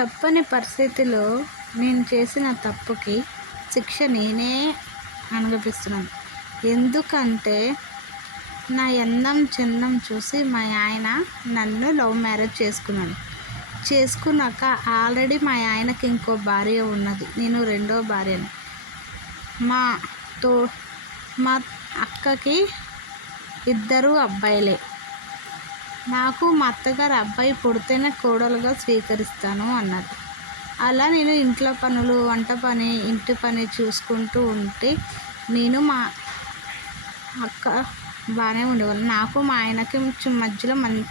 తప్పని పరిస్థితిలో నేను చేసిన తప్పుకి శిక్ష నేనే అనుభవిస్తున్నాను. ఎందుకంటే నా అందం చందం చూసి మా ఆయన నన్ను లవ్ మ్యారేజ్ చేసుకున్నాడు. చేసుకున్నాక ఆల్రెడీ మా ఆయనకి ఇంకో భార్య ఉన్నది. నేను రెండో భార్యను. మా తో మా అక్కకి ఇద్దరు అబ్బాయిలే. నాకు మా అత్తగారు అబ్బాయి పుడితేనే కోడలుగా స్వీకరిస్తాను అన్నారు అలా నేను ఇంట్లో పనులు వంట పని ఇంటి పని చూసుకుంటూ ఉంటే నేను మా అక్క బాగానే ఉండేవాళ్ళం. నాకు మా ఆయనకి మధ్యలో మన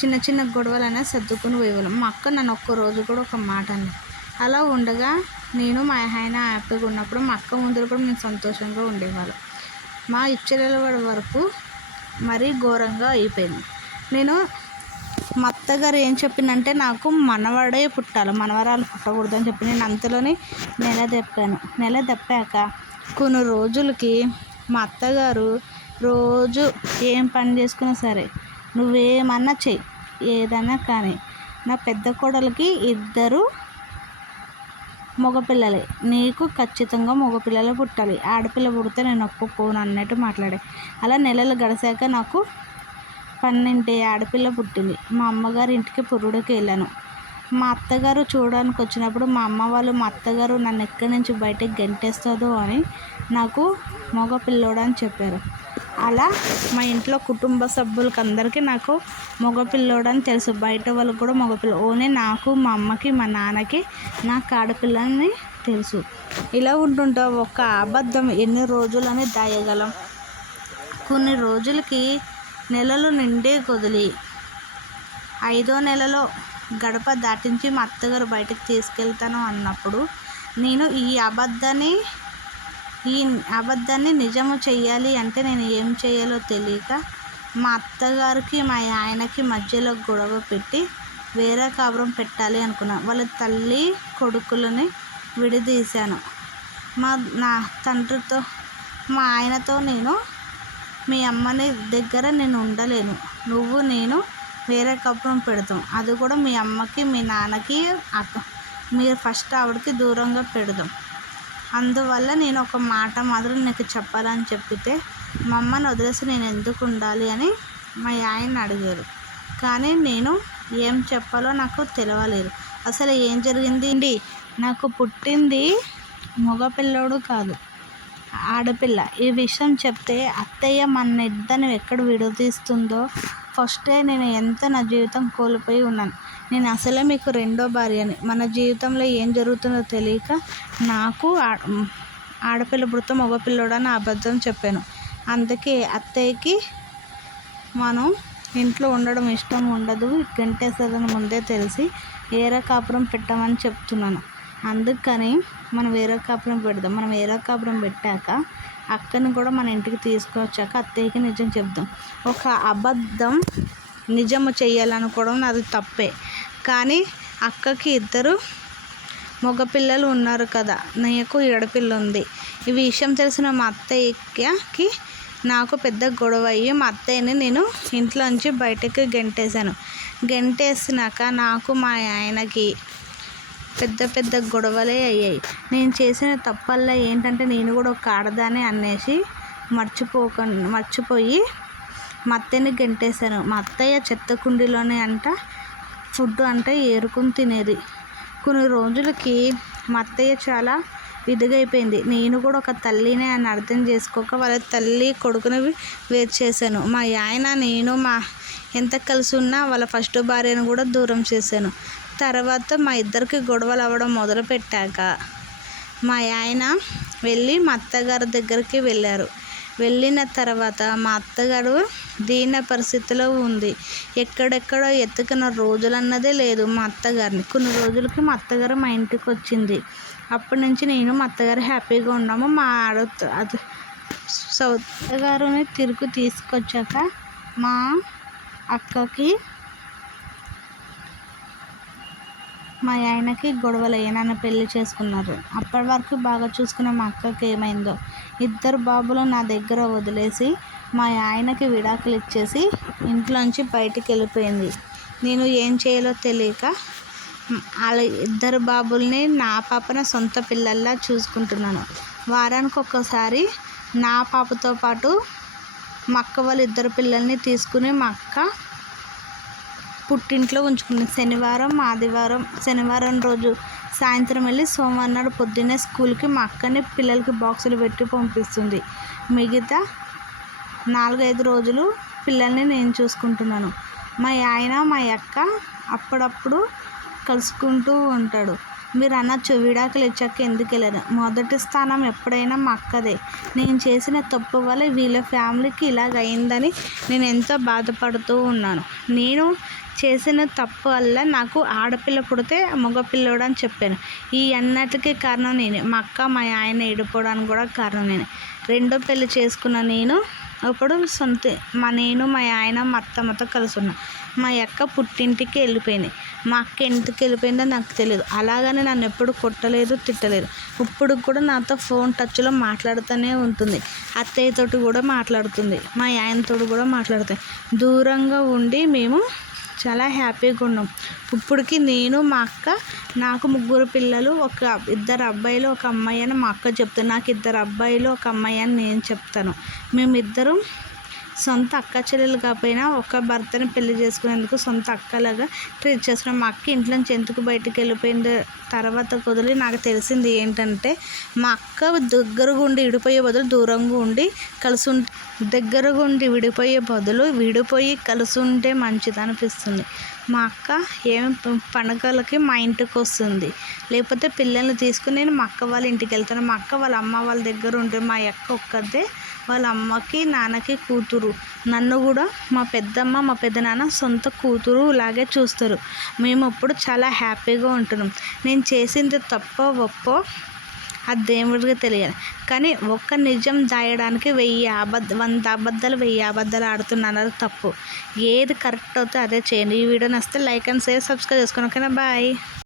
చిన్న చిన్న గొడవలైనా సర్దుకుని పోయేవాళ్ళం. మా అక్క నన్ను ఒక్క రోజు కూడా ఒక మాట అన్నది. అలా ఉండగా నేను మా ఆయన హ్యాపీగా ఉన్నప్పుడు మా అక్క ముందర కూడా మేము సంతోషంగా ఉండేవాళ్ళం. మా ఇచ్చల వరకు మరీ ఘోరంగా అయిపోయింది. నేను మా అత్తగారు ఏం చెప్పిందంటే నాకు మనవడే పుట్టాలి మనవరాలు పుట్టకూడదు అని చెప్పి నేను అంతలోనే నెల తెప్పాను. నెల తెప్పాక కొన్ని రోజులకి మా అత్తగారు రోజు ఏం పని చేసుకున్నా సరే నువ్వేమన్నా చెయ్యి ఏదైనా కానీ. నా పెద్ద కోడలికి ఇద్దరు మగపిల్లలే. నీకు ఖచ్చితంగా మగపిల్లలే పుట్టాలి. ఆడపిల్ల పుడితే నేను ఒప్పుకోను అన్నట్టు మాట్లాడే. అలా నెలలు గడిచాక నాకు పన్నెండే ఆడపిల్ల పుట్టింది. మా అమ్మగారి ఇంటికి పురుడుకి వెళ్ళాను. మా అత్తగారు చూడడానికి వచ్చినప్పుడు మా అమ్మ వాళ్ళు మా అత్తగారు నన్ను ఎక్కడి నుంచి బయటకు గెంటేస్తుందో అని నాకు మగ పిల్లోడు అని చెప్పారు. అలా మా ఇంట్లో కుటుంబ సభ్యులకి అందరికీ నాకు మగపిల్లోడని తెలుసు. బయట వాళ్ళకి కూడా మగపిల్ల ఓన్లీ నాకు మా అమ్మకి మా నాన్నకి నాకు ఆడపిల్లని తెలుసు. ఇలా ఉంటుంటే ఒక అబద్ధం ఎన్ని రోజులని దాయగలం. కొన్ని రోజులకి నెలలు నిండే కొదిలి. ఐదో నెలలో గడప దాటించి మా అత్తగారు బయటకు తీసుకెళ్తాను అన్నప్పుడు నేను ఈ అబద్ధాన్ని ఈ అబద్ధాన్ని నిజము చెయ్యాలి అంటే నేను ఏం చేయాలో తెలియక మా అత్తగారికి మా ఆయనకి మధ్యలో గొడవ పెట్టి వేరే కాపురం పెట్టాలి అనుకున్నాను వాళ్ళ తల్లి కొడుకులని విడదీశాను. మా నా తండ్రితో మా ఆయనతో నేను మీ అమ్మని దగ్గర నేను ఉండలేను. నువ్వు నేను వేరే కప్పురం పెడతాం. అది కూడా మీ అమ్మకి మీ నాన్నకి అక్క మీరు ఫస్ట్ ఆవిడకి దూరంగా పెడదాం. అందువల్ల నేను ఒక మాట మాత్రం నీకు చెప్పాలని చెప్పితే మా అమ్మని వదిలేసి నేను ఎందుకు ఉండాలి? అని మా ఆయన అడిగారు. కానీ నేను ఏం చెప్పాలో నాకు తెలియలేదు అసలు ఏం జరిగింది? నాకు పుట్టింది మగపిల్లోడు కాదు ఆడపిల్ల. ఈ విషయం చెప్తే అత్తయ్య మన ఇద్దరిని ఎక్కడ విడదీస్తుందో ఫస్టే నేను ఎంత నా జీవితం కోల్పోయి ఉన్నాను. నేను అసలే మీకు రెండో భార్యని. మన జీవితంలో ఏం జరుగుతుందో తెలియక నాకు ఆడపిల్ల పుడితే మగపిల్లడని అబద్ధం చెప్పాను. అందుకే అత్తయ్యకి మనం ఇంట్లో ఉండడం ఇష్టం ఉండదు గంటేస్తుందని ముందే తెలిసి వేరే కాపురం పెట్టమని చెప్తున్నాను. అందుకని మనం వేరే కాపురం పెడదాం. మనం వేరే కాపురం పెట్టాక అక్కని కూడా మన ఇంటికి తీసుకొచ్చాక అత్తయ్యకి నిజం చెప్దాం. ఒక అబద్ధం నిజము చేయాలనుకోవడం అది తప్పే. కానీ అక్కకి ఇద్దరు మగపిల్లలు ఉన్నారు కదా నీకు ఎడపిల్ల ఉంది ఈ విషయం తెలిసిన మా అత్తయ్యకి నాకు పెద్ద గొడవ అయ్యి మా అత్తయ్యని నేను ఇంట్లోంచి బయటకు గెంటేశాను. గెంటేసినాక నాకు మా ఆయనకి పెద్ద పెద్ద గొడవలే అయ్యాయి. నేను చేసిన తప్పల్లా ఏంటంటే నేను కూడా ఒక ఆడదానే అనేసి మర్చిపోక మర్చిపోయి మా అత్తయ్యని గెంటేశాను. మా అత్తయ్య చెత్త కుండీలోనే అంట ఫుడ్ అంటే ఏరుకుని తినేది. కొన్ని రోజులకి మా అత్తయ్య చాలా విధిగైపోయింది నేను కూడా ఒక తల్లినే అని అర్థం చేసుకోక వాళ్ళ తల్లి కొడుకుని వేరు చేశాను. మా ఆయన నేను మా ఎంత కలిసి ఉన్నా వాళ్ళ ఫస్ట్ భార్యను కూడా దూరం చేశాను. తర్వాత మా ఇద్దరికి గొడవలు అవ్వడం మొదలుపెట్టాక మా ఆయన వెళ్ళి మా అత్తగారి దగ్గరికి వెళ్ళారు. వెళ్ళిన తర్వాత మా అత్తగారు దీన పరిస్థితిలో ఉంది. ఎక్కడెక్కడో ఎత్తుకున్న రోజులన్నదే లేదు మా అత్తగారిని. కొన్ని రోజులకి మా అత్తగారు మా ఇంటికి వచ్చింది. అప్పటి నుంచి నేను మా అత్తగారు హ్యాపీగా ఉన్నాము. మా ఆడ అది సో అత్తగారుని తిరుగు తీసుకొచ్చాక మా అక్కకి మా ఆయనకి గొడవలు అయ్యాయి నన్ను పెళ్ళి చేసుకున్నారు. అప్పటి వరకు బాగా చూసుకున్న మా అక్కకి ఏమైందో ఇద్దరు బాబులు నా దగ్గర వదిలేసి మా ఆయనకి విడాకులు ఇచ్చేసి ఇంట్లోంచి బయటికి వెళ్ళిపోయింది. నేను ఏం చేయాలో తెలియక వాళ్ళ ఇద్దరు బాబుల్ని నా పాపన సొంత పిల్లల్లా చూసుకుంటున్నాను. వారానికి ఒక్కసారి నా పాపతో పాటు మా అక్క వాళ్ళ ఇద్దరు పిల్లల్ని తీసుకుని మా అక్క పుట్టింట్లో ఉంచుకున్నాను శనివారం ఆదివారం శనివారం రోజు సాయంత్రం వెళ్ళి సోమవారం నాడు పొద్దున్నే స్కూల్కి మా అక్కనే పిల్లలకి బాక్సులు పెట్టి పంపిస్తుంది. మిగతా నాలుగైదు రోజులు పిల్లల్ని నేను చూసుకుంటున్నాను. మా ఆయన మా అక్క అప్పుడప్పుడు కలుసుకుంటూ ఉంటాడు. మీరు అనొచ్చు విడాకులు ఇచ్చాక ఎందుకు వెళ్ళారు? మొదటి స్థానం ఎప్పుడైనా మా అక్కదే. నేను చేసిన తప్పు వల్ల వీళ్ళ ఫ్యామిలీకి ఇలాగ అయిందని నేను ఎంతో బాధపడుతూ ఉన్నాను. నేను చేసిన తప్పు వల్ల నాకు ఆడపిల్ల పుడితే మగపిల్లోడు అని చెప్పాను. ఈ అన్నటికి కారణం నేనే. మా అక్క మా ఆయన ఏడిపోవడానికి కూడా కారణం నేనే. రెండో పెళ్ళి చేసుకున్న నేను అప్పుడు సొంత మా నేను మా ఆయన మా అత్తమ్మతో కలిసి ఉన్నా. మా అక్క పుట్టింటికి వెళ్ళిపోయింది. మా అక్క ఇంటికి వెళ్ళిపోయిందో నాకు తెలియదు. అలాగని నన్ను ఎప్పుడు కొట్టలేదు తిట్టలేదు. ఇప్పుడు కూడా నాతో ఫోన్ టచ్లో మాట్లాడుతూనే ఉంటుంది. అత్తయ్యతోటి కూడా మాట్లాడుతుంది. మా ఆయనతోటి కూడా మాట్లాడుతుంది. దూరంగా ఉండి మేము చాలా హ్యాపీగా ఉన్నాం. ఇప్పటికి నేను మా అక్క నాకు ముగ్గురు పిల్లలు ఒక ఇద్దరు అబ్బాయిలు ఒక అమ్మాయి అని మా అక్క చెప్తాను నాకు ఇద్దరు అబ్బాయిలు ఒక అమ్మాయి అని నేను చెప్తాను. మేమిద్దరం సొంత అక్క చెల్లెలు కాకపోయినా ఒక భర్తని పెళ్ళి చేసుకునేందుకు సొంత అక్కలాగా ట్రీట్ చేస్తున్నాం. మా అక్క ఇంట్లో నుంచి ఎందుకు బయటకు వెళ్ళిపోయింది తర్వాత కుదిరి నాకు తెలిసింది ఏంటంటే మా అక్క దగ్గరగా ఉండి విడిపోయే బదులు దూరంగా ఉండి కలిసి దగ్గరగా ఉండి విడిపోయే బదులు విడిపోయి కలిసి ఉంటే మంచిది అనిపిస్తుంది. మా అక్క ఏం పండుగలకి మా ఇంటికి వస్తుంది. లేకపోతే పిల్లల్ని తీసుకుని నేను మా అక్క వాళ్ళ ఇంటికి వెళ్తాను. మా అక్క వాళ్ళ అమ్మ వాళ్ళ దగ్గర ఉంటే మా అక్క ఒక్కతే వాళ్ళ అమ్మకి నాన్నకి కూతురు. నన్ను కూడా మా పెద్దమ్మ మా పెద్దనాన్న సొంత కూతురు లాగే చూస్తారు. మేము అప్పుడు చాలా హ్యాపీగా ఉంటున్నాం. నేను చేసింది తప్పో ఒప్పో అది దేవుడికి తెలియాలి కానీ ఒక్క నిజం దాయడానికి వెయ్యి అబద్ధ వంద అబద్ధాలు వెయ్యి అబద్ధాలు ఆడుతున్నారు తప్పు. ఏది కరెక్ట్ అవుతే అదే చేయండి. ఈ వీడియో నచ్చితే లైక్ అండ్ షేర్ సబ్స్క్రైబ్ చేసుకోండి. ఓకేనా? బాయ్.